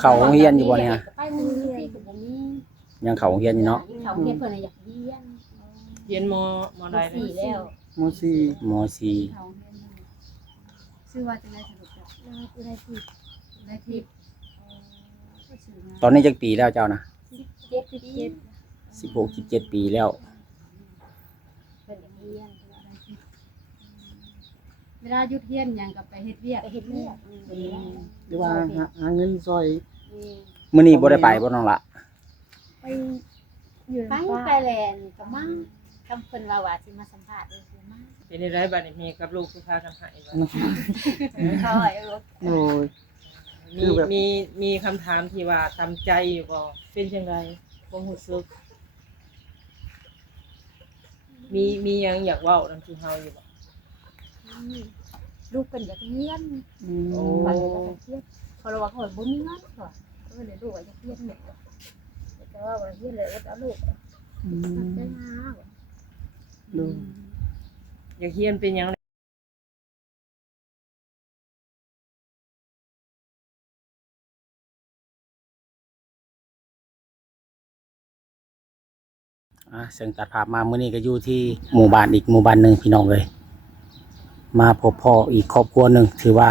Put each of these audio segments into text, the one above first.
เข้าโรงเรียนอยู่บ่เนี่ยไปโรงเรียนก็บ่มี ยังเข้าโรงเรียนอยู่เนาะ เขาเฮ็ดเพิ่นน่ะอยากเรียน เรียนมใด สี่แล้ว มสี่ ม เขาเรียนชื่อว่าจะได้สรุปแล้ว นายผู้ใดผิด ได้ทิพย์ก็ชื่องาน .4 ตอนนี้จักปีแล้วเจ้านะ 17 16 17ปีแล้ว เพิ่นอยากเรียน เวลาหยุดเรียนหยังกับไปเฮ็ดเวียก ไปเฮ็ดเรียก หรือว่าหาเงินซอย มื้อนี้บ่ได้ไปบ่น้องละ ไปอยู่ไปแลนด์ก็มาคำเพิ่นว่าสิมาสัมภาษณ์คือมา เป็นได้บัดนี้มีกับลูกคือพากันหายบ่ เขาให้รถ โอ้ย คือแบบ มีคำถามที่ว่าทำใจอยู่บ่เป็นจังไดความรู้สึกมีหยังอยากเว้านำสู่เฮาอยู่บ่ ลูกเพิ่นอยากเรียน โอ้ ไปแล้วก็เรียนเพราะว่าเขาบ่มีเงินก็เพิ่นเลยลูกอยากเรียนแม่แต่ว่าเรียนเลยเอาลูกได้หา ดู อยากเรียนเป็นหยัง ซึ่งตัดภาพมามื้อนี้ก็อยู่ที่หมู่บ้านอีกหมู่บ้านหนึงพี่น้องเอ้ยมาพบพ่ออีกครอบครัวหนึงถือว่า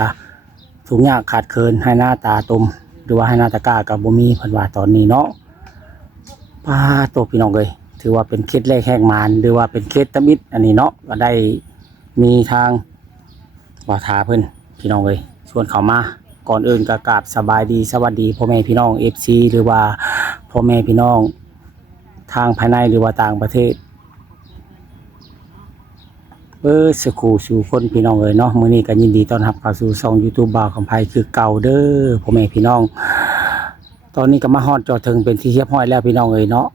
ทุกอย่างขาดเคินให้หน้าตาตุมหรือว่าให้หน้าตากล้าก็บ่มีเพิ่นว่าตอนนี้เนาะป้าโตพี่น้องเอ้ยถือว่าเป็นเคล็ดแรกแห่งมารหรือว่าเป็นเคล็ดตะมิดอันนี้เนาะก็ได้มีทางบ่าวทาเพิ่นพี่น้องเอ้ยชวนเขามาก่อนอื่นก็กราบสบายดีสวัสดีพ่อแม่พี่น้อง FC หรือว่าพ่อแม่พี่น้องทางภายในหรือว่าต่างประเทศสกูสู่คนพี่น้องเลยเนาะมื้อนี้ก็ยินดีต้อนรับเข้าสู่ช่อง YouTube บ่าวคำไผคือเก่าเด้อพ่อแม่พี่น้องตอนนี้ก็มาฮอดจอถึงเป็นที่เรียบร้อยแล้วพี่น้องเอ้ยเนาะ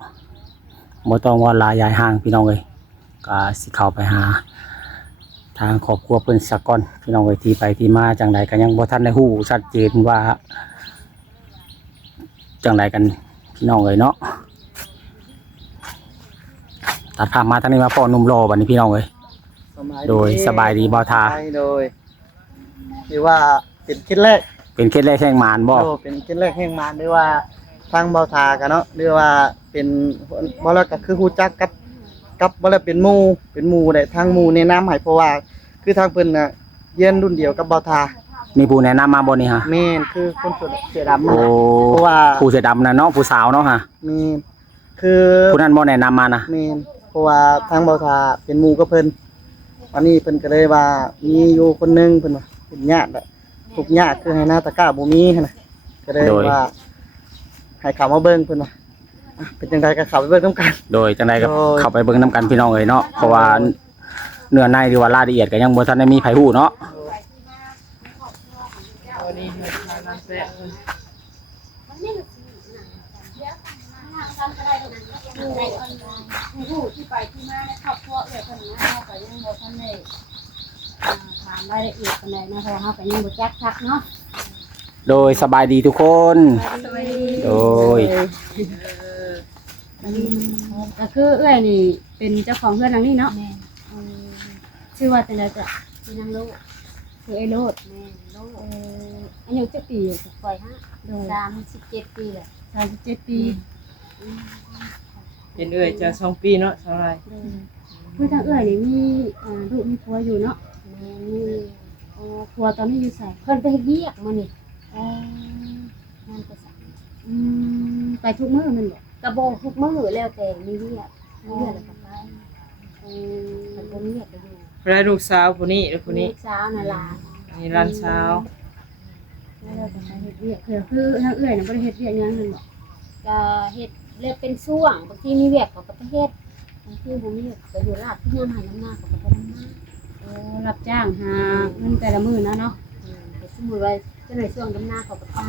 บ่ต้องว่าลายายห่างพี่น้องเอ้ยก็สิเข้าไปหาทางครอบครัวเพิ่นสักก่อนพี่น้องเอ้ยที่ไปที่มาจังไดก็ยังบ่ทันได้ฮู้ชัดเจนว่าจังไดกันพี่น้องเอ้ยเนาะตัดภาพมาทางนี้มาพ่อหนุ่มรอบัดนี้พี่น้องเอ้ยโดยสบายดีบ่าวทา โดยหรือว่าเป็นเคล็ดแรก เป็นเคล็ดแรกแห่งมารบ่ โอ้เป็นเคล็ดแรกแห่งมารหรือว่าทางเบาทากันเนาะหรือว่าเป็นบ่แล้วก็คือฮู้จักกับบ่แล้วเป็นหมู่ได้ทางหมู่แนะนำให้เพราะว่าคือทางเพิ่นน่ะเรียนรุ่นเดียวกับเบาทา มีผู้แนะนำมาบ่นี่ฮะ แม่นคือคนเสื้อดำ โอ้ นะเพราะว่า ผู้เสื้อดำน่ะเนาะผู้สาวเนาะฮะ แม่นคือ ผู้นั้นบ่แนะนำมานะ แม่นเพราะว่าทางเบาทาเป็นหมู่กับเพิ่นวันนี้เพิ่นก็เลยว่ามีอยู่คนหนึงเพิ่นว่าเป็นญาติแหละทุกญาติคือให้หน้าตะกร้าบ่มีหั้นน่ะก็เลยว่าให้เข้ามาเบิ่งเพิ่นว่าอ่ะเป็นจังไดก็เข้าไปเบิ่งนํกัน โดยจังไดก็ โดย เข้าไปเบิ่งนํกันพี่น้องเอ้ยเนาะเพราะว่าเนื้อในหรือว่ารายละเอียดก็ยังบ่ทันได้มีไผฮู้เนาะ วันนี้ทางนั้นแซ่บ ผู้ที่ไปที่มาในครอบครัวเอื้อเพิ่นนะเฮาก็ยังบ่ทันได้ถามรายละเอียดปานใดนะเพราะว่าเฮาก็ยังบ่จักคักเนาะ โดยสบายดีทุกคน สวัสดี โดย ก็คือเอื้อยนี่เป็นเจ้าของเฮือนหลังนี้เนาะ แม่ ชื่อว่าจังได๋จ้ะ ที่นั่งลูก คือไอ้โลด แม่ลูก อายุจักปี ปล่อยฮะ โดย 37ปีแหละ 37ปี เป็นเอ้ยจะ2ปีเนาะเท่าไหร่ คือทางเอื้อยนี่มีลูกมีผัวอยู่เนาะ แม่นี่ ผัวตอนนี้อยู่ไส เพิ่นไปเฮ็ดเวียกมื้อนี้งานไปสั่ง ไปทุกมื้อแมันบ่ กระบอกทุกมื้อแล้วแต่มีเวียกมีเวียกแล้วก็ไปเพิ่นบ่มีเวียกก็อยู่ พระลูกสาวผู้นี้หรือผู้นี้ ลูกสาวน่ะหลาน นี่ร้านเช้า แล้วเราจะไปเฮ็ดเวียกคือทางเอื้อยน่ะบ่ได้เฮ็ดเวียกหยังนั่นบ่ ก็เฮ็ดเรียกเป็นช่วงบางทีมีเวียกเขาก็ไปเฮ็ดบางทีบ่มีเวียกก็อยู่ลาดที่ยามให้น้ำหน้าเขาก็ไปน้ำหน้า รับจ้างหาเงินแต่ละมื้อนะเนาะ แต่สมมุติว่าจะหน่อยช่วงน้ำหน้าเขาก็มา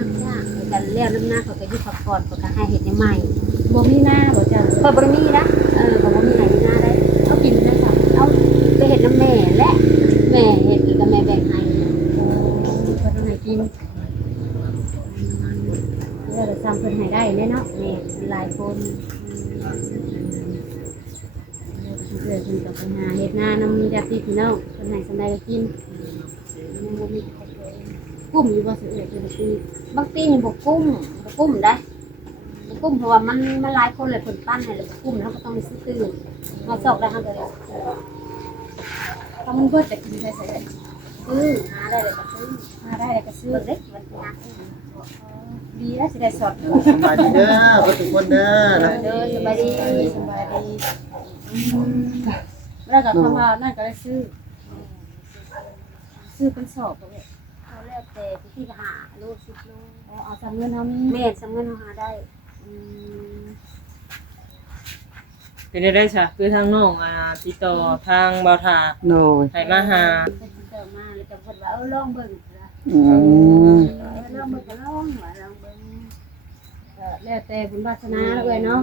รับจ้างแล้วกันแล้วน้ำหน้าเขาก็อยู่พักผ่อนเขาก็ให้เฮ็ดใหม่ บ่มีหน้าบ่จ้ะ เพิ่นบ่ได้มีนะก็บ่มีให้หน้าได้เอากินได้ค่ะเอาไปเฮ็ดน้ำแม่และแม่เฮ็ดอีกก็แม่แบ่งให้ เพิ่นให้กินแล้วจะซ้ำเพิ่นให้ได้แน่เนาะ แม่หลายคน เอื้อยเพิ่นก็ไปหาเฮ็ดนานำญาติพี่น้องเพิ่นให้สำใดก็กินยังบ่มีใครเลยกุ้มอยู่บ่สิเอื้อยเพิ่นก็คือ บางปีนี่บ่กุ้มได้บ่กุ้มเพราะว่ามันหลายคนเลยเพิ่นปั้นให้แล้วบ่กุ้มแล้วก็ต้องมีซื้อตื่นมาซอกได้เฮาก็เลยถ้ามันเบิดจะกินได้ใส่ได้หาได้เลยก็ซื้อเด็กมันยากดีแล้วสิได้สด สบายดีเด้อบ่ทุกคนเด้อนะ เด้อสบายดีแล้วก็คำว่านั่นก็ได้ซื้อเป็นสอบเลยเขาแล้วแต่ที่หาโล10โลเอาสำเงินเฮามีแม่สำเงินเฮาหาได้ เป็นได้ซะคือทางน้องติดต่อทางบ่าวทา โน่ย ให้มาหา เพิ่นสิเติมมาแล้วก็เพิ่นว่าลองเบิ่งนะ อืม ลองเบิ่งก็ลองว่าลองเบิ่งแล้วแต่บุญวาสนาแล้วเอ้ยเนาะ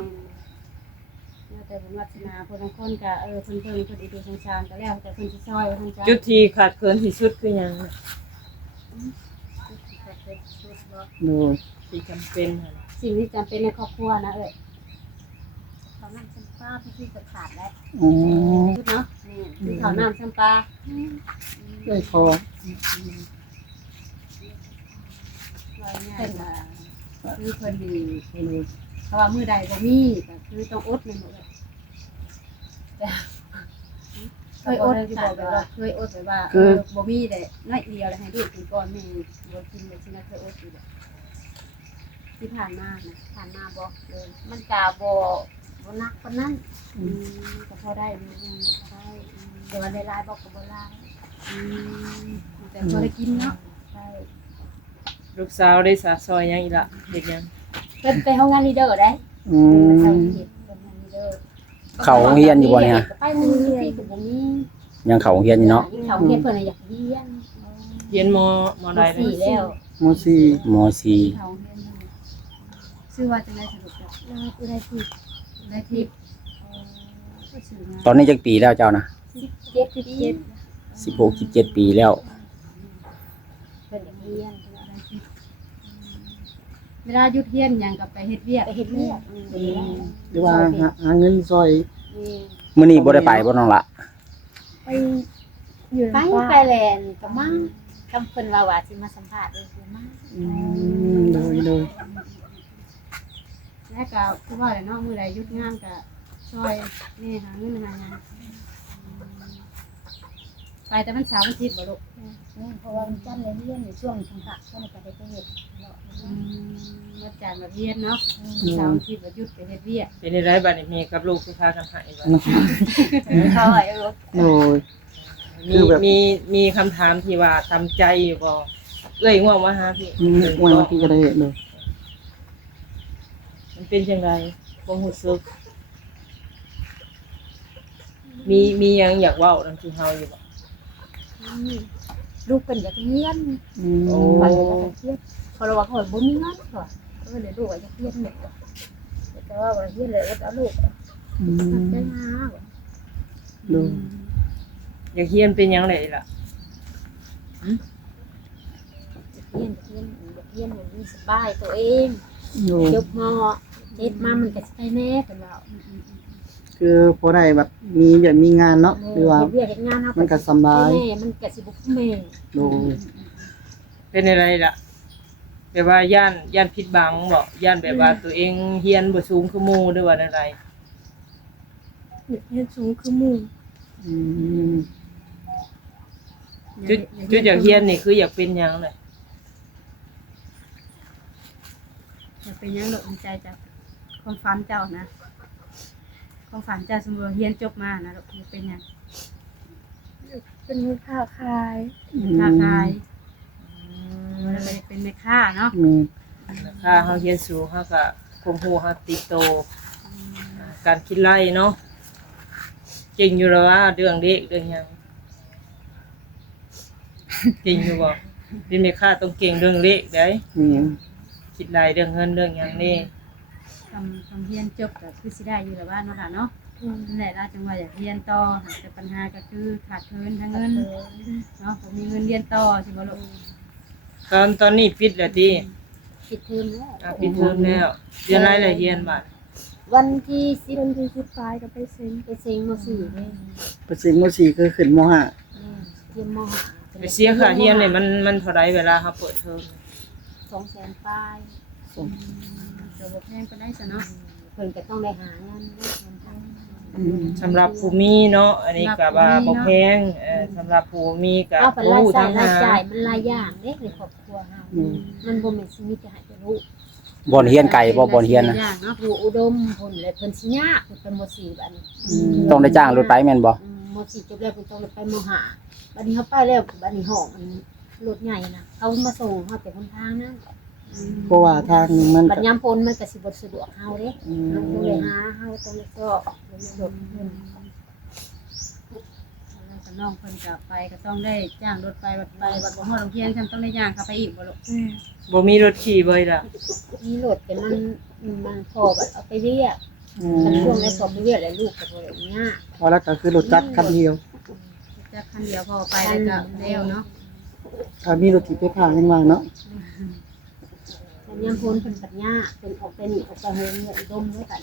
แล้วแต่บุญวาสนาคนบางคนก็เพิ่นอีดูสงสารก็แล้วแต่เพิ่นสิซอยว่าท่านจ้า จุดที่ขาดเคินที่สุดคือหยัง โน่ย ที่จำเป็นหั่น สิ่งที่จำเป็นในครอบครัวนะเอ้ยตอนนั้นฉันป้าพี่จะขาดแล้ว อืม เนาะนี่คือข้าวน้ำซ้ำปลา ได้พอ เพิ่นว่าคือเพิ่นดีเพราะว่ามื้อใดบ่มีก็คือต้องอดในหมดเลยเคยอดอยู่บ่แบบว่าเคยอดแบบว่าบ่มีได้น้อยเดียวแล้วให้ลูกกินก่อนแม่บ่กินแบบนี้นะเคยอดอยู่ที่ผ่านมาบ่เลยมันกะบ่นักปานนั้นก็พอได้มันก็ได้แต่ว่าได้หลายบ่ก็บ่หลายแต่พอได้กินเนาะใช่ ลูกสาวได้สาซอยหยังอีกล่ะเฮ็ดหยัง เป็นไปห้องงานลีเดอร์ได้ อืม เช้าเฮ็ดเป็นงานลีเดอร์ เขาโรงเรียนอยู่บ่เนี่ย ไปมื้อที่ก็บ่มี ยังเขาโรงเรียนอยู่เนาะ เขาเฮ็ดเพิ่นอยากเรียน เรียนมใด สี่แล้ว มสี่ ม .4 เขาเรียนชื่อว่าจังได๋สรุปแล้วคือได้ทิพย์ชื่อมา ตอนนี้จักปีแล้วเจ้านะ 17 16 17 ปีแล้ว เพิ่นอยากเรียนได้ทิพย์เวลาหยุดเรียนหยังก็ไปเฮ็ดเวียกดี หรือว่าหาเงินซอย มื้อนี้บ่ได้ไปบ่น้องละ ไปอยู่ ไป ในป่า ไปแลนด์ก็มาคำเพิ่นว่าสิมาสัมภาษณ์คือมา โดย แล้วก็คือว่าเนาะมื้อใดหยุดงานก็ช่วยแม่หาเงินหาหยังไปแต่มันเสาร์อาทิตย์บ่ลูก เพราะว่ามันจันเลยเรียนอยู่ช่วงสังกัดก็ในการไปเฮ็ด มาจากมาเรียนเนาะเสาร์อาทิตย์บ่หยุดไปเฮ็ดเวียก เป็นได้บัดนี้แม่กับลูกคือพากันหายบ่ เขาให้ลูก โน่ย คือแบบ มีคำถามที่ว่าทำใจอยู่บ่เอ้ยง่วงมาหาพี่ วันที่ก็ได้เลย มันเป็นจังไดความรู้สึกมีหยังอยากเว้านำสู่เฮาอยู่บ่ ลูกเป็นอยากเรียน โอ้ ไปแล้วก็เรียนเพราะว่าเขาบ่มีเงินค่ะก็เลยลูกอยากเรียนแม่แต่ว่าบ่เรียนเลยก็เอาลูกได้หา โดย อยากเรียนเป็นหยังไดล่ะ เรียนอย่างมีสบายตัวเอง โดย จบมเฮ็ดมามันก็สิไปแน่เป็นแล้ว คือพอได้แบบมีแบบมีงานเนาะหรือว่า เฮ็ดงานเฮา มันก็สำบาย แม่มันก็สิบ่แม่ โดย เป็นอะไรล่ะแบบว่าย่านผิดบังบ่ย่านแบบว่าตัวเองเรียนบ่สูงคือหมู่หรือว่าอะไร เรียนสูงคือหมู่ อืม จุดอยากเรียนนี่คืออยากเป็นหยังเลย จะเป็นหยังลูกใจจ้ะความฝันเจ้านะความฝันเจ้าสมมุติเรียนจบมานะลูกเป็นหยัง เป็นมือค้าขาย ค้าขายแล้วก็เป็นแม่ค้าเนาะ มี ถ้าเฮาเรียนสูงเฮาก็ความรู้เฮาติดโตการคิดไล่เนาะเก่งอยู่แล้วว่าเรื่องเด็กเรื่องหยังเก่งอยู่บ่เป็นแม่ค้าต้องเก่งเรื่องเลขได้ มี คิดไล่เรื่องเงินเรื่องหยังนี่ ทำเรียนจบก็คือสิได้อยู่แล้วว่าเนาะค่ะเนาะนั่นแหละล่ะจังว่าอยากเรียนต่อแต่ปัญหาก็คือขาดเงินทั้งเงินเนาะบ่มีเงินเรียนต่อสิบ่ลูก ตอนนี้ปิดแล้วติ ปิดเทอมแล้ว ปิดเทอมแล้วเรียนรายละเอียดบัด วันที่10ปลายก็ไปเซ็งม.4เด้ เปอร์เซ็นต์มสี่คือขึ้นมห้า เตรียมม. ไปเสียค่าเรียนนี่มันเท่าใดเวลาเฮาเปิดเทอม 200,000ปลายเดี๋ยวบ่แพงก็ได้ซะเนาะ เพิ่นก็ต้องได้หาเงินเด้อเงินทาง สำหรับผู้มีเนาะอันนี้ก็ว่าบ่แพงสำหรับผู้มีก็ เอาไปราย รู้ จ่า ทาย ง ราย หา จ่ายมันหลายอย่างเด้ในครอบครัวเฮามันบ่แม่นสิมีแต่ให้แต่ลูก บ่อนเฮียนไก่บ่บ่อนเฮียนนะ เนาะ ผู้อุดมเพิ่นเลยเพิ่นสิยากเพิ่นเป็นม .4 บัดนี้ ต้องได้จ้างรถไปแม่นบ่ ม .4 จบแล้วเพิ่นต้องไปม .5 บัดนี้เฮาไปแล้วบัดนี้ห้องอันรถใหญ่น่ะเขามาส่งเฮาแต่คนทางนั้น เพราะว่าทางมัน บัด ก็ ยามฝนมันก็สิบ่สะดวกเฮาเด้เฮาต้องเลยหาเฮาต้องเลยก็เลยรถเพิ่น แล้วก็น้องเพิ่นก็ไปก็ต้องได้จ้างรถไปบัดบ่ฮอดโรงเรียนฉันต้องได้ย่างเข้าไปอีกบ่ลูก บ่มีรถขี่เบ่ล่ะ มีรถแต่มันพอแบบเอาไปเรียกมันช่วงในพอไปเรียกแล้วลูกก็บ่ได้ยาก พอแล้วก็คือรถจักรคันเดียว จักคันเดียวพอไปแล้วก็แล้วเนาะ ถ้ามีรถที่ไปผ่านยังว่าเนาะ มันยังพ้นเป็นปัญญาเป็นออกไปนี่ออกไปเฮงเนี่ยอุดมด้วยกัน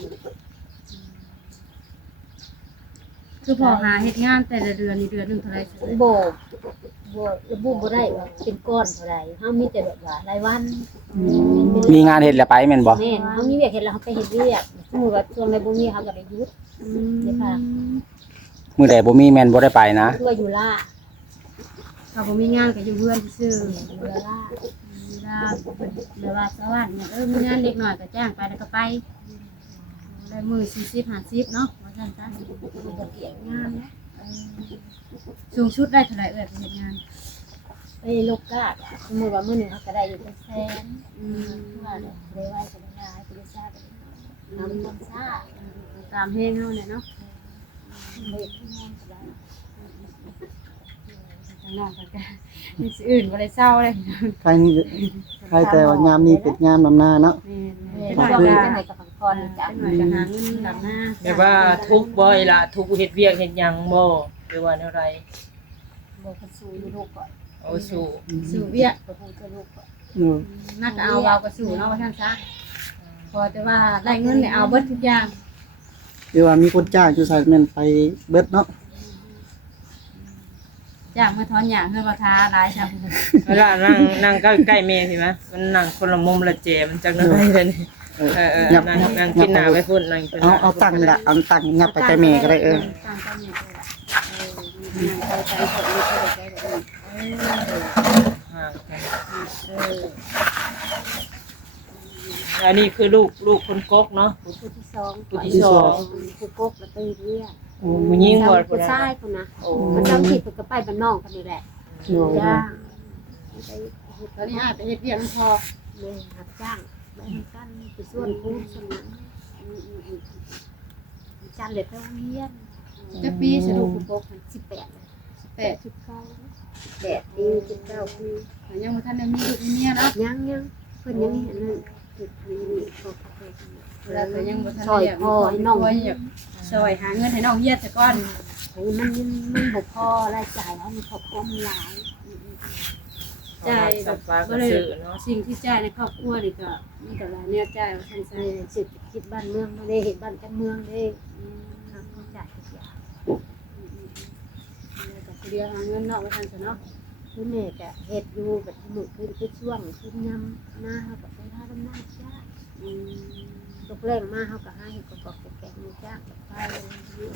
คือพอหาเฮ็ดงานแต่ละเดือนนี่เดือนหนึงเท่าไหร่สิ โบระบุบ่ได้ว่าเป็นก้อนเท่าไหร่เฮามีแต่แบบว่ารายวัน มีงานเฮ็ดแล้วไปแม่นบ่ แม่นเฮามีเวียกเฮ็ดแล้วเฮาไปเฮ็ดเวียกสมมุติว่าช่วงใดบ่มีเฮาก็ได้หยุดเดี๋ยวค่ะ มื้อใดบ่มีแม่นบ่ได้ไปนะ เพื่ออยู่ล่า ถ้าบ่มีงานก็อยู่เพื่อนซื่อ อยู่ล่า ๆเวลาเวลาสวัสดิ์เนี่ยมีงานเล็กน้อยก็จ้างไปแล้วก็ไปได้มื้อ40 50เนาะว่าซั่นจ้ะ มันก็เกี่ยงงานนะ สูงชุดได้เท่าไหร่เอ่ยไปเฮ็ดงาน ไปโลกกาดสมมุติว่ามื้อนึงเฮาก็ได้อยู่เป็นแสนว่าได้ไว้ก็ได้หลายก็ได้ซ่าก็ได้น้ำมันซ่า ตามเพลงเฮาเนี่ยเนาะ เฮ็ดที่งานก็ได้ ทางน้องเพิ่นก็มีสิอื่นบ่ได้เศร้าเลย ใครนี่ใครแต่ว่ายามนี้เป็นยามนำหน้าเนาะ แม่น เป็น ๆ ช่วง จั นี้ ง จัง ได๋ ได๋ ก็ ก็พักผ่อนกัน หน่อยก็หาเงินหลับหน้า แบบว่าทุกข์บ่ล่ะทุกข์เฮ็ดเวียกเฮ็ดหยังบ่หรือว่าแนวใด บอกคนสู้อยู่ลูกก่อน เอาสู้ สู่เวียก ก็พูดกับลูกก่อน นักก็เอาเบาก็สู่เนาะว่าซั่นซะพอแต่ว่าได้เงินเนี่ยเอาเบิดทุกอย่าง หรือว่ามีคนจ้างอยู่ไสแม่นไปเบิดเนาะ จ้างมาถอนหญ้าเฮือบ่ทาหลายจ้ะ เวลานั่งใกล้ๆแม่สิมะมันนั่งคนละมุมละแจมันจักหน่อยเลยนี่นั่งกินหน้าไปพุ่นนั่งกินหน้ เอาตังค์ละเอาตังค์งับไปใกล้แม่ก็ได้ตั้งกันอยู่นั่งไปเถอะลูกไปได้ ห่างกันอันนี้คือลูกคนกกเนาะ ผู้ที่สอง ผู้ที่สอง คือกกแล้วก็เรียก ผู้หญิงบ่ ผู้ชายคนนะมันจำผิดก็ไปบ้านน้องคนนี้แหละจ้างไป ตอนนี้อาจจะเฮ็ดเวียกพอ เลยหับจ้างไปทำกันไปส่วนคู่ส่วนนั้นจันเลยไปเวียน จะปีสรุปปุ๊บ 18 18 19 ปี19ปี ยังบ่ทันได้มีลูกมีเมียเนาะ ยังเพิ่นยังเห็นนั่นคือพอ แล้วก็ยังบ่ทัน ซอยพ่อให้น้อง ซอยหาเงินให้น้องเฮียดซะก่อน มันบ่พอรายจ่ายแล้วมันครอบครัวมันหลาย จ่าย สับปลา ก็ ก็ เลย ซื้อเนาะ สิ่งที่จ่ายในครอบครัวนี่ก็มีแต่หลายแนวจ่ายว่าซั่น เศ ซะ รษฐกิจบ้านเมืองไม่ได้เห็นบ้านกันเมืองได้เขาจ่ายทุกอย่าง ก็คือเดียวหาเงินเนาะว่าซั่นซะเนาะ คือแม่ก็เฮ็ดอยู่แบบหมึกคือช่วงคือยำหน้าเขาก็ไปหาดำหน้าจ้าตกแรงมาเขาก็หาเห็ดกอกแกงๆจ้ากับไปอยู่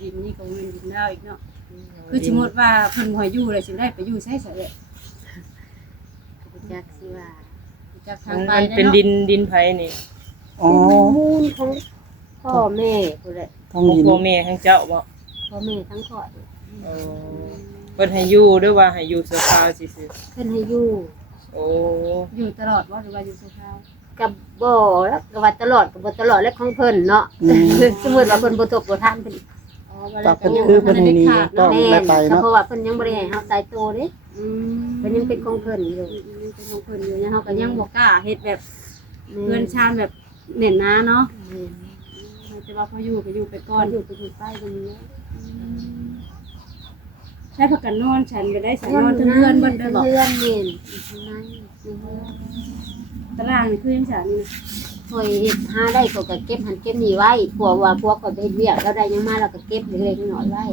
ดินนี่ก็เงินดินดาวอีกเนาะคือสมมุติว่าเพิ่นบ่อยู่เลยสิได้ไปอยู่ไสซะเด้ จักสิว่า จากทางไป มันเป็นดินไผนี่ อ๋อ มูลของพ่อแม่ผู้ใด ท้อง ของ ดิน พ่อแม่ทั้งเจ้าบ่ พ่อแม่ทั้งข้อย เพิ่นให้อยู่หรือว่าให้อยู่ชั่วคราวซื่อ เพิ่นให้อยู่ ๆโอ้ อยู่ตลอดบ่หรือว่าอยู่สุขาว กับบ่แล้วก็ว่าตลอดก็บ่ตลอดแล้วของเพิ่นเนาะสมมุติว่าเพิ่นบ่ทบบ่ทันเพิ่น อ๋อ ตักเป็นคือเพิ่นให้นี่ต้อง แม่ ได้ น ไป ก็ เนาะ เพราะว่าเพิ่นยังบ่ได้ให้เฮาตายโตเด้ อืม เพิ่นยังเป็นของเพิ่นอยู่ เป็นของเพิ่นอยู่ยังเฮาก็ยังบ่กล้าเฮ็ดแบบ แม่ เงินชานแบบเน้นหนาเนาะ แม่น แต่ว่าพออยู่ก็อยู่ไปก่ ก่ อ อน นอยู่ไปอยู่ไปตรงนี้ ใช้พักกันนอนฉันก็ได้ฉันนอนทั้งเรือนเบิดได้บ่ เพื่อนเมนข้างในเพื่อน ตารางนี่คือจังซั่นนี่นะ ถอยเฮ็ดหาได้ก็เก็บหันเก็บนี่ไว้พวกว่าพวกก็ไปเฮ็ดเวียกแล้วได้ยังมาเราก็เก็บเล็กๆน้อยๆไว้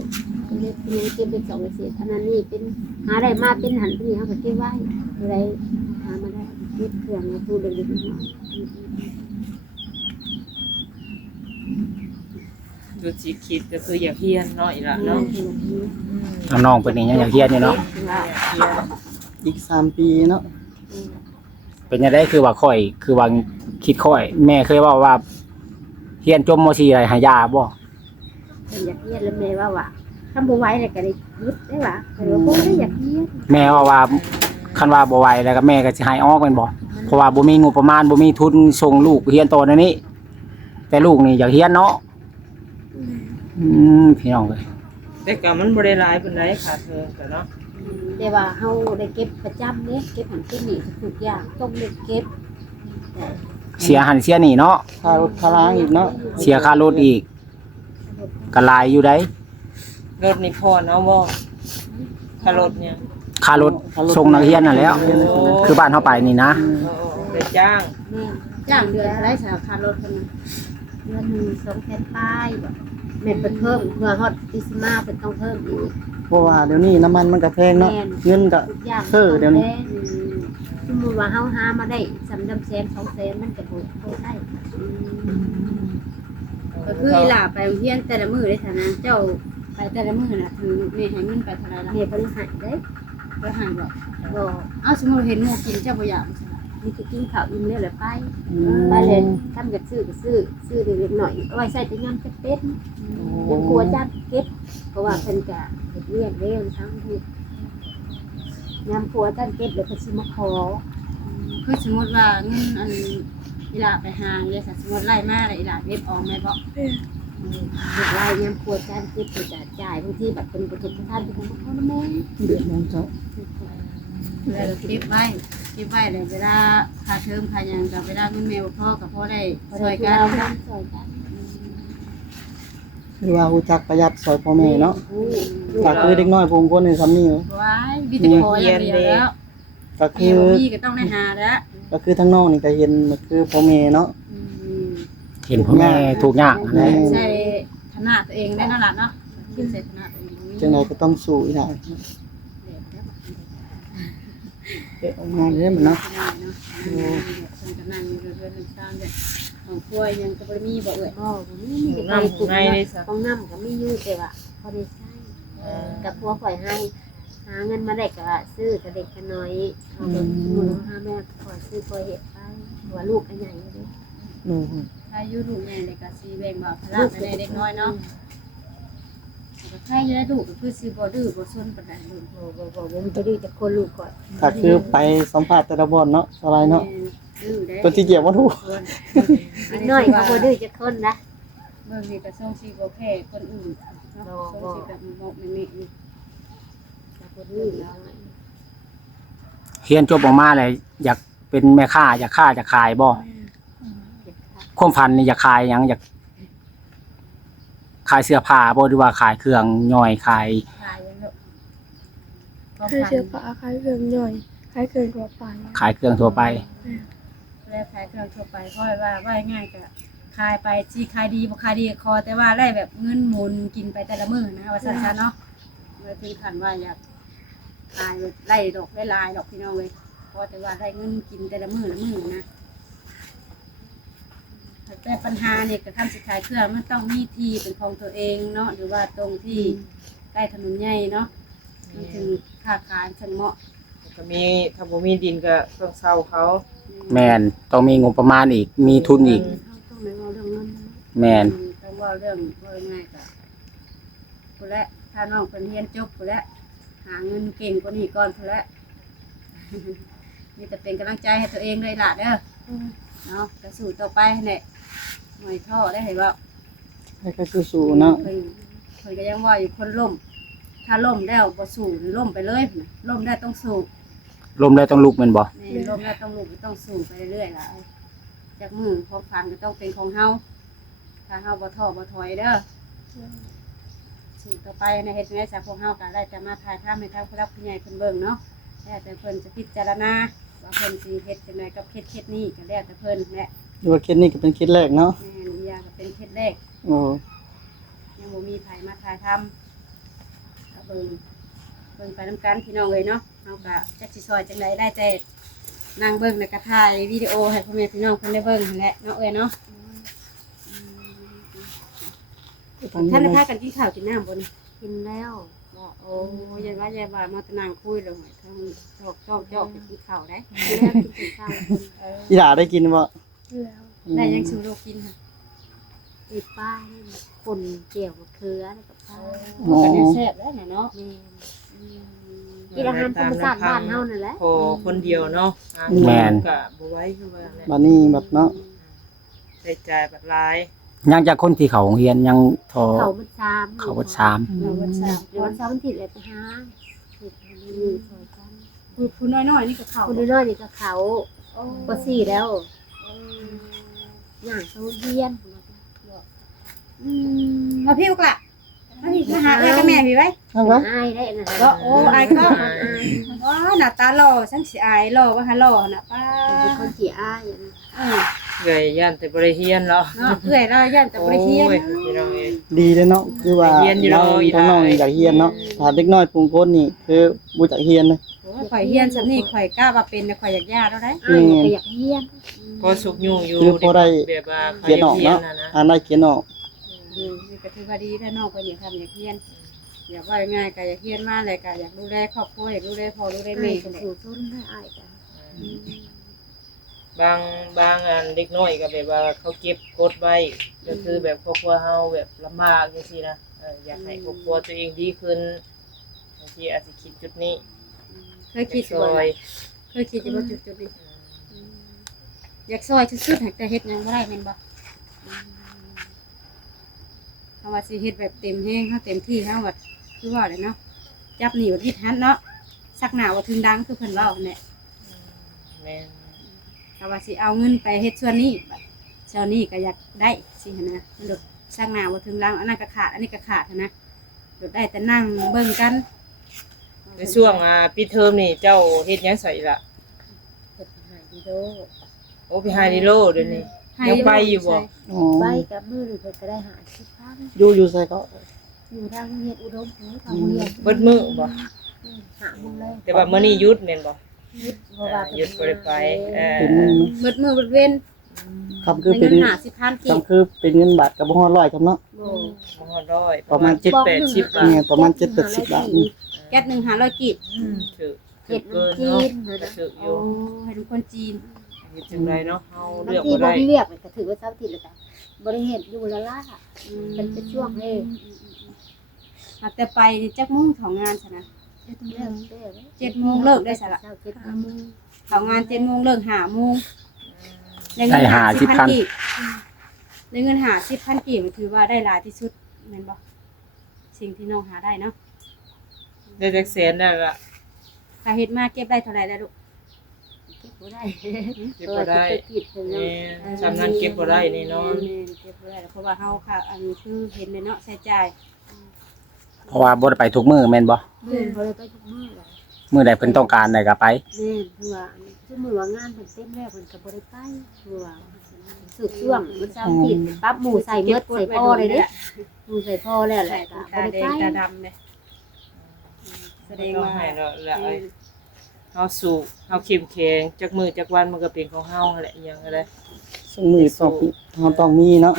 อ เป็นเล็กเป็นเก็บเป็นสองเศษอันนั้นนี่เป็นหาได้มาเป็นหันเป็นนี่เขาก็เก็บไว้อะไรหามาได้เก็บเครื่องมาพูดเด็กๆน้อย จุดสิคิดก็คืออยากเฮียนเนาะอีหล่ะเนาะ น้องๆเป็นนี่ยังอยากเฮียนอยู่เนาะ อีก3 ปีเนาะ เป็นยังไงคือว่าค่อยคือว่าคิดค่อย แม่เคยเว่าเฮียนจมม .4 อะไรหายาบ่ เป็นอยากเฮียนแล้วแม่ว่าทำบัวไว้เลยก็ได้ยุดได้ว่าแต่ว่าบ่ได้อยากเฮียน แม่ว่าคันว่าบ่ไหวแล้วก็แม่ก็สิให้ออกแม่นบ่เพราะว่าบ่มีงบประมาณบ่มีทุนส่งลูกเรียนต่อในนี้แต่ลูกนี่อยากเรียนเนาะพี่น้องเอ้ย แต่ก็มันบ่ได้หลายปานใดค่าเทอมก็เนาะ แต่ว่าเฮาได้เก็บประจำเนี่ยเก็บหันเก็บนี่ทุกอย่างต้องได้เก็บ เสียหันเสียนี่เนาะ ค่ารถค่าล้างอีกเนาะ เสียค่ารถอีกก็หลายอยู่ได้ รถนี่พอเนาะบ่ค่ารถเนี่ย ค่ารถส่งนักเรียนนั่นแหล้ว คือบ้านเฮาไปนี่นะ ได้จ้าง แม่ จ้างเดือนเท่าไรสาขารถคนนึง เดือนหนึง200,000ป้ายบ่แม่นเพิ่มเพื่อฮอดดิซิมาเป็นต้องเพิ่มอีก เพราะว่าเดี๋ยวนี้น้ำมันมันก็แพงเนาะ แม่น เงินก็ ทุกอย่าง เดี๋ยวนี้ สมมุติว่าเฮาหามาได้3-4แสน2แสนมันก็บ่ได้ ก็คืออีหล่าไปโรงเรียนแต่ละมื้อได้ฐานะเจ้าไปแต่ละมื้อน่ะถือแม่ให้เงินไปเท่าไหร่ล่ะ แม่บ่ได้ให้เด้ บ่ให้บ่ บ่ เอ้าสมมุติเห็นหมู่กินเจ้าบ่อยากบ่ใช่ล่ะ มีแต่กินข้าวอิ่มแล้วแหละไป อื ไป ม เลยทำกับซื้อก็ซื้อเล็กๆหน่อยเอาไว้ใส่แต่ยำจะเป็ดยังกลัวจัดเก็บเพราะว่าเพิ่นก็เฮ็ดเรียกเร็วทั้งทียำกลัวจัดเก็บแล้วก็สิมาขอ คือสมมุติว่าเงินอันอีหล่าไปหาเนี่ยสมมุติไล่มาแล้วอีหล่าเว็บออกแม่บ่ เฮ็ดลายยำกลัวจัดเก็บก็จะจ่ายบางทีแบบเป็นประสบการณ์ที่ผมมาขอน้ำแม่ เดือดร้อนเจ้า แล้วเราเก็บไว้เลยเวลาค่าเทอมค่าหยังกับเวลาเงินแม่บ่พอก็พอได้ ช่ ช่ ว วย ย กั กัน น ช่วยกัน คือว่าฮู้จักประหยัดซอยพ่อแม่เนาะ ลูก ก็คือเด็กน้อยผมคนนี้ซ้ำนี่ ว้ายมีแต่ขออย่างเดียวแล้ว ก็ มี คือ บ่มีก็ต้องได้หาแล้ว ก็คือทั้งน้องนี่ก็เห็นมันคือพ่อแม่เนาะ เห็นพ่อแม่ทุกอย่างนั่นแหละ ใช่ฐานะตัวเองได้นั่นล่ะเนาะคิดใส่ฐานะตัวเอง จังไดก็ต้องสู้อีกได้เด็กออกมาเลยมันเนาะ คนกำลังอยู่เรื่อยๆตามเนี่ยของป่วยยังก็บ่ได้มีบ่เอ่ย อ๋อบ่มีมีแต่ไปปลูกของน้ำก็มีอยู่แต่ว่าพอได้ใช้กับพวกข่อยให้หาเงินมาได้ก็ซื้อกับเด็กกันน้อยเอาไปมูลค่าแม่ขอซื้อขอเห็ดไปหัวลูกอันใหญ่เลย อืม อายุลูกแม่เลยก็สิแบ่งเบาภาระในเด็กน้อยเนาะก็ใครจะได้ลูกก็คือสิบ่ดื้อบ่ซนปานใดลูก บ่มันจะดื้อจากคนลูกก่อน ก็คือไปสัมภาษณ์แต่ละบ่อนเนาะอะไรเนาะ ดื้อได้ ตัวที่เกี่ยวบ่ถูก อันน้อยเขาบ่ดื้อจากคนนะ เบิ่งนี่ก็ส่งสิบ่แพ้คนอื่นเนาะส่งสิแบบบอกแม่นี่ บ่ดื้อแล้ว เรียนจบออกมาเลยอยากเป็นแม่ค้าอยากขายบ่ความฝันนี่อยากขายหยังอยากขายเสื้อผ้าบ่หรือว่าขายเครื่องย่อยขาย ขายยังลูก คล้ายเสื้อผ้าคล้ายเครื่องย่อยคล้ายเครื่องทั่วไป ขายเครื่องทั่วไป แล้วขายเครื่องทั่วไปค่อยว่าง่ายก็ขายไปสิขายดีบ่ขายดีก็คอแต่ว่าได้แบบเงินหมุนกินไปแต่ละมื้อนะว่าซั่นๆเนาะเลยถึงขั้นว่าอยากขายแบบไล่ดอกหลายๆดอกพี่น้องเลยพอแต่ว่าได้เงินกินแต่ละมื้อละมื้อนะแต่ปัญหาเนี่ยกับคำสิขายเครื่องมันต้องมีที่เป็นของตัวเองเนาะหรือว่าตรงที่ใกล้ถนนใหญ่เนาะมันถึงค้าขายถึงเหมาะ ก็มีถ้าบ่มีดินก็ต้องเช่าเขา แม่นต้องมีงบประมาณอีกมีทุนอีก ต้องเลยเอาเรื่องเงิน แม่น ต้องว่าเรื่องว่าง่ายกับผู้ละถ้าน้องเป็นเรียนจบผู้ละหาเงินเก่งกว่านี้ก่อนผู้ละ มีแต่เป็นกำลังใจให้ตัวเองเลยล่ะเด้อเนาะกระสู้ต่อไปเนี่ยหน่อยท่อได้เห็นว่า ให้ก็สู้ๆเนาะ เคยก็ยังว่าอยู่คนล่ม ถ้าล่มแล้วบ่สู้ล่มไปเลยล่มได้ต้องสู้ ลมได้ต้องลุกแม่นบ่ นี่ล่มได้ต้องลุกต้องสู้ไปเรื่อยๆล่ะจากมือความฝันก็ต้องเป็นของเฮาถ้าเฮาบ่ท้อบ่ถอยเด้อสู้ต่อไปในเฮ็ดในสาพวกเฮาก็ได้จะมาถ่ายทำให้ทางผู้รับผู้ใหญ่เพิ่นเบิ่งเนาะแล้วแต่เพิ่นจะพิจารณาว่าเพิ่นสิเฮ็ดจังไดกับเคสนี้ก็แล้วแต่เพิ่นแหละ หรือว่าเคสนี้ก็เป็นเคสแรกเนาะ แม่นอีกอย่างก็เป็นเคสแรก โอ้ ยังบ่มีไผมาถ่ายท เบิ่งไปนํกันพี่น้องเอ้ยเนาะเฮาก็จักสิซอยจังไดได้แต่นั่งเบิ่งแล้วก็ถ่ายวิดีโอให้พ่อแม่พี่น้องเพิ่นได้เบิ่งนั่นแหละเนาะเอ้ยเนาะท่านได้พากันกินข้าวกินน้ำบ่นี่ กินแล้วบอก โอ้ยายว่ามาตะนางคุยเลยทั้งจอกไปกินข้าวได้ กินแล้วกินข้าว อีหลาได้กินบ่ แล้ว ได้ยังสู่ลูกกินค่ะ อีป้าคนเกี่ยวกับเครือกับข้าว ก็ได้แซ่บแล้วเนาะ แม่กินอาหารธรรมชาติบ้านเฮานั่นแหละ พอคนเดียวเนาะ แม่น ก็บ่ไหว้คือว่าแหละ บัดนี้แบบเนาะ ใช้จ่ายบัดหลาย ยังจากคนที่เขาโรงเรียนยังทอ เขามันซ้ำ เขาวัดสาม วันสาม เดี๋ยววันเสาร์วันอาทิตย์เลยไปหาผิดอยู่ซอยกัน คุณน้อยๆนี่ก็เข้า คนน้อยๆนี่ก็เขาก็สี่แล้วอย่างเขาเยียน มาพี่ลูกละมาหาเอ้ยกับแม่พี่ไว้ เอาวะ อายได้นะ ก็โอ้อายก็ว้าหน้าตาหล่อฉันสิอายหล่อว่าหาหล่อน่ะป้า เป็นคนขี้อายนะ เกยย่านแต่บ่ได้เฮียนเนาะ เนาะเอื้อยเราย่านแต่บ่ได้เฮียน โอ้พี่น้องเอ้ย ดีเลยเนาะคือว่า เฮียนอยู่เนาะอีหลา น้องๆอยากเฮียนเนาะถ้าเด็กน้อยปรุงก้นนี่คือบ่จักเฮียนเลย ข่อยเฮียนซั่นนี่ข่อยกล้าว่าเป็นข่อยอยากย่าแล้วได้ อายก็อยากเยียน พอสุกอยู่อยู่ คือพอได้ แบบว่าเขา เขียนออก เฮียน เนาะ น่ะนะ อ่านได้เขียนออก นี่ก็ถือว่าดีถ้าน้องก็อยากทำอยากเฮียนอยากว่าง่ายก็อยากเฮียนมาเลยก็อยากดูแลครอบครัวอยากดูแลพ่อดูแล อา แม่ ย กั ก็ นแหละ สู่ต้นได้อายกัน บางอันเด็กน้อยก็แบบว่าเขาเก็บกดไว้ก็คือแบบครอบครัวเฮาแบบลำบากจังซี่นะอยากให้ครอบครัวตัวเองดีขึ้นบางทีอาจจะคิดจุดนี้ เคยคิด ซ ว่า อย เคยคิดจะว่าจุดๆนี้อยากซอยสุดๆแต่เฮ็ดยังบ่ได้แม่นบ่เฮาว่าสิเฮ็ดแบบเต็มแฮงเฮาเต็มที่เฮาว่าคือว่าเลยเนาะจับหนีบ่ผิดหันเนาะสักหน้าว่าถึงดังคือเพิ่นเว้านั่นแหละ แม่น ถ้าว่าสิเอาเงินไปเฮ็ดส่วนนี้บัดส่วนนี้ก็อยากได้สิหั่นนะมันดอกสักหน้าว่าถึงดังอันนั้นก็ขาดอันนี้ก็ขาดหั้นนะดอกได้แต่นั่งเบิ่งกัน ในช่วงปิดเทอมนี่เจ้าเฮ็ดหยังใส่ล่ะ เฮ็ดหายดีโด โอ้ไปหาดิโลเดี๋ยวนี้ ยังไปอยู่บ่ อ๋อ ใบกับมือหรือก็ได้หาสิพัน อยู่ไสก็ อยู่ทางเรียนอุดมทางเรียน เบิดมื้อบ่ หามึงเลย แต่ว่ามื้อนี้หยุดแม่นบ่ เพราะว่า หยุดบ่ได้ไปเป็น เบิดมื้อเบิดเว้น คำคือเป็น ได้เงิน50,000กี คำ บ คือเป็นเงินบาทก็บ่ฮอด100ครับเนาะ โอ้ บ่ฮอดร้อย ประมาณ 7-80 บาท เนี่ยประมาณ7-80บาทนี่ แก๊สหนึ่ง500กีบ ถือ เฮ็ด เกิน จี เนาะ น ถืออ โอ้ ยู่ ให้ทุกคนจีน เฮ็ดจังไดเนาะเฮา บาง เลือก ที บ่ บ่ ได้ ได้เรียกก็ถือว่าเสาร์อาทิตย์แล้วก็บ่ได้เฮ็ดอยู่ละล่ะเป็นช่วงเอง หากแต่ไปนี่จักมุ่งของงานซะนะ เลิกเด้อ 7 โมงเลิกได้ซะละ เช้า7 5 โมง ของงาน7 โมงเลิก5 โมง ได้50,000 กีบได้เงิน50,000กีบถือว่าได้หลายที่สุดแม่นบ่สิ่งที่น้องหาได้เนาะ ได้จักแสนแล้วล่ะ ถ้าเฮ็ดมาเก็บได้เท่าไหร่แล้วลูก เก็บบ่ได้ เก็บบ่ได้ กิดถึง แม่นจำนั้นเก็บบ่ได้แน่นอน แม่นเก็บบ่ได้เพราะว่าเฮาค่ะอันคือเห็นเลยเนาะใช้จ่าย เพราะว่าบ่ได้ไปทุกมื้อแม่นบ่ เดินบ่ได้ไปทุกมื้อเลย มื้อใดเพิ่นต้องการใดก็ไป แม่นคือว่าคือมื้อว่างานเพิ่นเต็มแล้วเพิ่นก็บ่ได้ไปคือว่าสืบช่วงมันเช้าร์อาทิตย์ปั๊บหมู่ใส่เมดใส่พ่อเลยเด้หมู่ใส่พ่อแล้วแห ใส่ ละก็ ตา บ่ แด ได้ ง ไป ตาดำเลยแสดง ต้อง ว่า ให้เราละไอ้เฮาสู้เฮาเข้มแข็งจักมื้อจักวันมันก็เป็นของเฮาหั่นแหละอิหยังก็ได้ ซึ่งมือต้องเฮาต้องมีเนาะ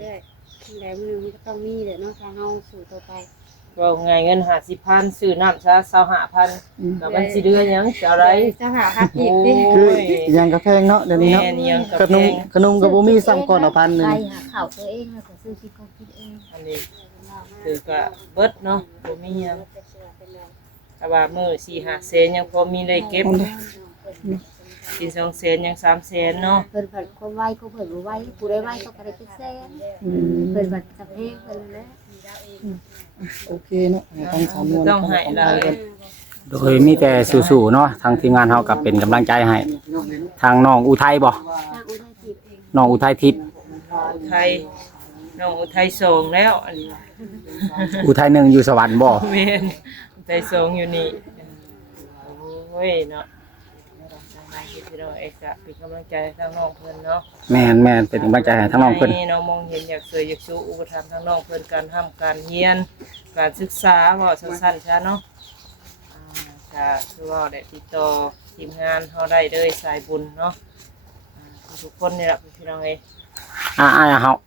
เรื่อยๆแล้วมือมันก็ต้องมีแหละเนาะถ้าเฮาสู่ต่อไป ก็ง่ายเงิน50,000ซื้อน้ำซะ25,000แล้วมันสิเหลือหยังจะเอาอะไร จะหาคักอีก โอ้ ดิ คืออิหยังก็แพงเนาะเดี๋ยวนี้เนาะ แม่นี่ยัง ขนมขนมก็บ่มีซ้ำก่อนเอาพันหนึง ไปหาข้าวตัวเองแล้วก็ซื้อกินของกินเอง อันนี้ถือก็เบิดเนาะบ่มีหยังแต่ว่ามื้อ4-5แสนยังพอมีได้เก็บกิน2แสนยัง3แสนเนาะ เพิ่นเพิ่นคนไว้เขาเพิ่นบ่ไว้ผู้ใดไว้เขาก็ได้เป็นแสน อืม เพิ่นว่าสำเพ็งเพิ่นแหละ โอเคเนาะให้ทั้งสามมวล ต้องให้หลาย โดยมีแต่สู้ๆเนาะทางทีมงานเฮาก็เป็นกำลังใจให้ทางน้องอุทัยบ่ ทางอุทัยทิพย์ น้องอุทัยทิพย์ อุทัยน้องอุทัยส่งแล้วอันนี้ อุทัยหนึ่งอยู่สวรรค์บ่ แม่นอุทัยส่งอยู่นี่โอ้ยเนาะ พี่น้องเอกก็เป็นกำลังใจให้ทางน้องเพิ่นเนาะ แม่นเป็นกำลังใจให้ทั้งน้องเพิ่น ให้น้องมองเห็นอยากสวยอยากสู้อุปถัมภ์ทางน้องเพิ่นการทำการเรียนการศึกษาเว้าสั้นๆซะเนาะก็คือว่าได้ติดต่อทีมงานเฮาได้เลยสายบุญเนาะทุกคนนี่ล่ะพี่น้องเอ้ย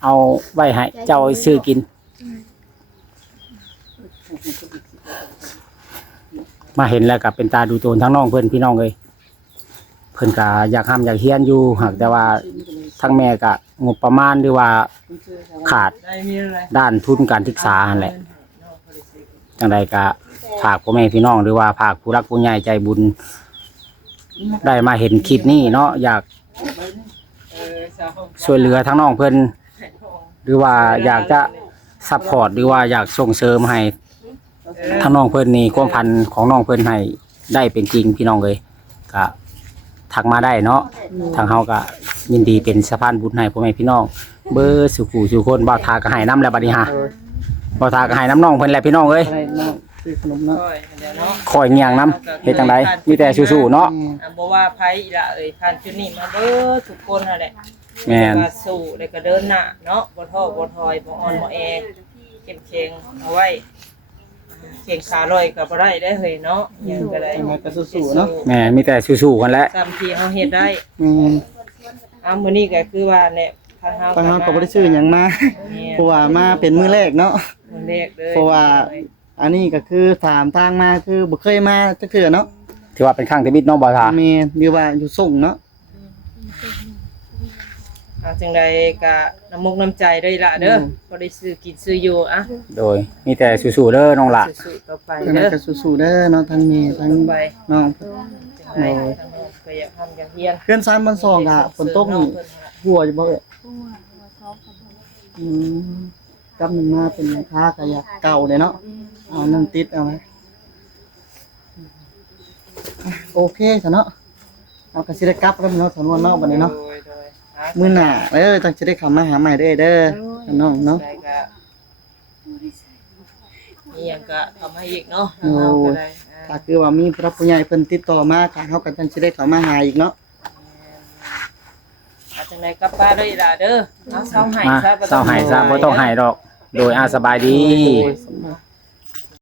เอาไว้ให้เจ้าซื้อกิน มาเห็นแล้วก็เป็นตาดูโจรทั้งน้องเพิ่นพี่น้องเลยเพิ่นก็อยากทำอยากเฮียนอยู่หากแต่ว่าทั้งแม่ก็งบประมาณหรือว่าขาด ได้มีอะไร ด้านทุนการศึกษานั่นแหละจังใดก็ฝากพ่อแม่พี่น้องหรือว่าฝากผู้รักผู้ใหญ่ใจบุญได้มาเห็นคลิปนี้เนาะอยากช่วยเหลือทั้งน้องเพิ่นหรือว่าอยากจะซัพพอร์ตหรือว่าอยากส่งเสริมให้ทั้งน้องเพิ่นนี่ความพันของน้องเพิ่นให้ได้เป็นจริงพี่น้องเลยก็ทักมาได้เนาะทางเฮาก็ยินดีเป็นสะพานบุญให้พ่อแม่พี่น้องเบอร์สู่ผู้สู่คนบ่าวทาก็ให้น้ำแล้วบัดนี้ฮะบ่าวทาก็ให้น้ำน้องเพิ่นแหละพี่น้องเอ้ย อะไรเนาะซื้อขนมเนาะ เนาะ คอยเงียงน้ำเฮ็ดจังไดมีแต่สู้ๆเนาะ บ่ว่าไผละเอ้ยผ่านจุดนี้มาเบิดทุกคนนั่นแหละ แม่น ว่าสู้แล้วก็เดินหน้าเนาะบ่ท้อบ่ถอยบ่อ่อนบ่แอเข้มแข็งเอาไว้เข่งขาลอยก็บ่ได้เด้อเฮ้ยเนาะหยังก็ได้ ยังไงก็สู้ๆเนาะ แม่มีแต่สู้ๆกันแหละ ตามที่เฮาเฮ็ดได้ แม่น มื้อนี้ก็คือว่าเนี่ยทางเฮา ทางเฮาก็บ่ได้ซื้อหยังมาเพราะว่ามาเป็นมื้อแรกเนาะ มื้อแรกเลย เพราะว่า อันนี้ก็คือถามทางมาคือบ่เคยมาจักเทื่อเนาะ ถือว่าเป็นครั้งที่มิตรน้องบ่าวทา แม่นหรือว่าอยู่ส่งเนาะ จังไดก็น้ำมุกน้ำใจด้วยล่ะเด้อบ่ได้ซื้อกินซื้ออยู่อ่ะ โดยมีแต่สู้ๆเด้อน้องละ สู้ๆต่อไป จังได๋ เด้อ ก็สู้ๆเด้อเนาะทั้งแม่ทั้ง ไป น้อง จังไดทางน้องก็อยากทำอยากเรียน เพื่อนซ่านมันซองอ่ะฝนตกนี่หัวอยู่บ่เอ่ยอืมกำนึงมาเป็นค้าก็อยากเก่าเด้เนาะเอานั่นติดเอาไว้โอเคซะเนาะเอาก็สิได้กลับแล้วเนาะสำนวนเนาะบัดนี้เนาะ โดยอ่ะ มื้อหน้าจังสิได้เข้ามาหาใหม่เด้อเด้อน้องเนาะ ได้ก็มีหยังก็ทำให้อีกเนาะทางเฮาก็ได้อ่ะ ถ้าคือว่ามีพระผู้ใหญ่เพิ่นติดต่อมาทางเฮาก็จังสิได้เข้ามาหาอีกเนาะ จังไดกลับบ้านได้ล่ะเด้อเอาเซาให้ มา ซะบ่ต้ เศร้า อง ให้ซะบ่ต้องให้ดอก โดยสบายดี โอ้ยสำหรับ